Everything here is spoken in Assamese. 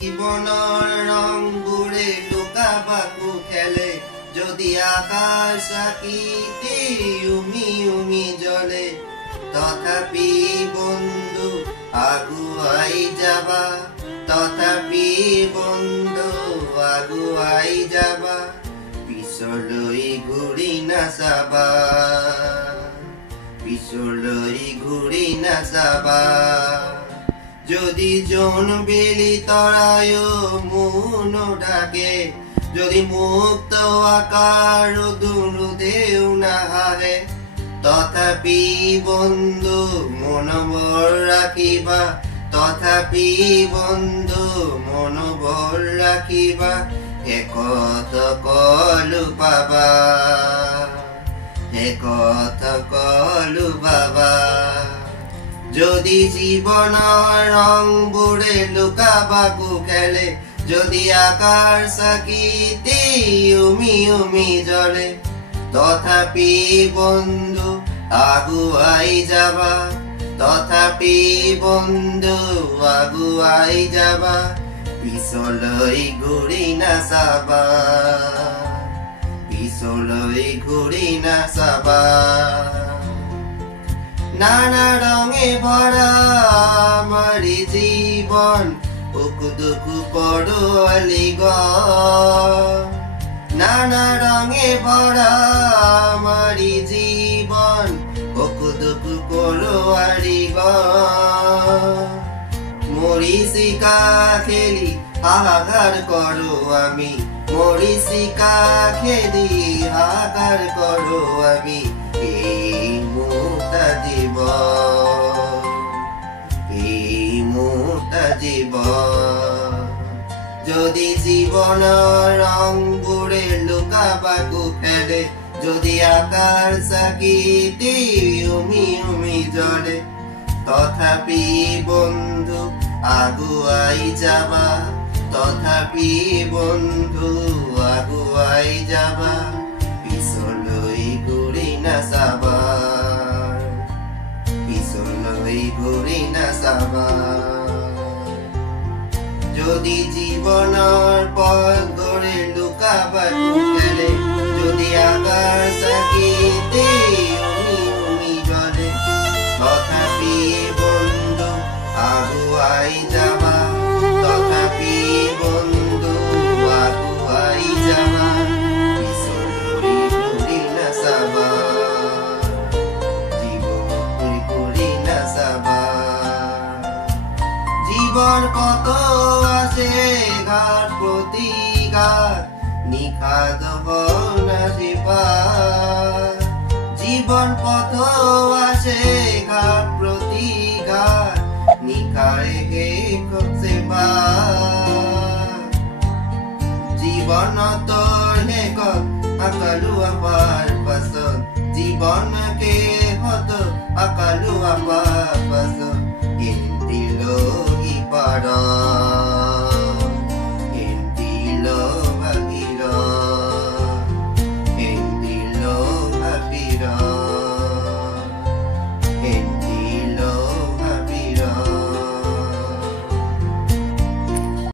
জীবনৰ ৰংবোৰে লুকা-ভাকু খেলে, যদি আকাশ চাকিতে উমি উমি জ্বলে, তথাপি বন্ধু আগুৱাই যাবা, তথাপি বন্ধু আগুৱাই যাবা, পিছলৈ ঘূৰি নাচাবা, পিছলৈ ঘূৰি নাচাবা। যদি জোনবেলি তৰায়ো মোহন ডাকে, যদি মুক্ত আকাৰ দুৰুদেও নাহে, তথাপি বন্ধু মনোবৰ ৰাখিবা, তথাপি বন্ধু মনোবৰ ৰাখিবা, একত কলো পাবা, একত কলো পাবা। যদি জীৱনৰ ৰংবোৰে লুকা-ভাকু খেলে, যদি আকাশ চাকিতে উমি উমি জ্বলে, তথাপি বন্ধু আগুৱাই যাবা, তথাপি বন্ধু আগুৱাই যাবা, পিছলৈ ঘূৰি নাচাবা, পিছলৈ ঘূৰি নাচাবা। নানা রঙে ভরা আমার জীবন, সুখ দুঃখ পড়ুয়ালি ঘর, নানা রঙে ভরা আমার জীবন, সুখ দুঃখ পড়ুয়ালি ঘর। মরিচিকা খেলি হাহাকার করো আমি, মরিচিকা খেলি হাহাকার করো আমি, এই মোটা জীবন, এই মোটা জীবন। যদি জীবনৰ ৰংবোৰে লুকা-ভাকু খেলে, যদি আকাশ চাকিতে উমি উমি জ্বলে, তথাপি বন্ধু আগুৱাই যাবা, তথাপি বন্ধু আগুৱাই যাবা, পিছলৈ ঘূৰি নাচাবা, পিছলৈ ঘূৰি নাচাবা। যদি জীৱনৰ পথৰে লুকা-ভাকু খেলে, যদি আকাশ চাকিতে উমি উমি জ্বলে, তথাপি বন্ধু আগুৱাই যাবা, তথাপি বন্ধু আগুৱাই যাবা, পিছলৈ ঘূৰি নাচাবা, জীৱনলৈ ঘূৰি নাচাবা। জীবন কত আছে ঘাট প্ৰতিঘাত, নিখাদ নাজিবা, জীবন পথ আছে ঘাট প্ৰতিঘাত, নিখাৰে শেষ সেবা। জীৱনতৰ শেষত আকালো আপাৰ পাছত, জীৱন শেষত আকালো আপাৰ পাছত, দিলো ইপাৰা।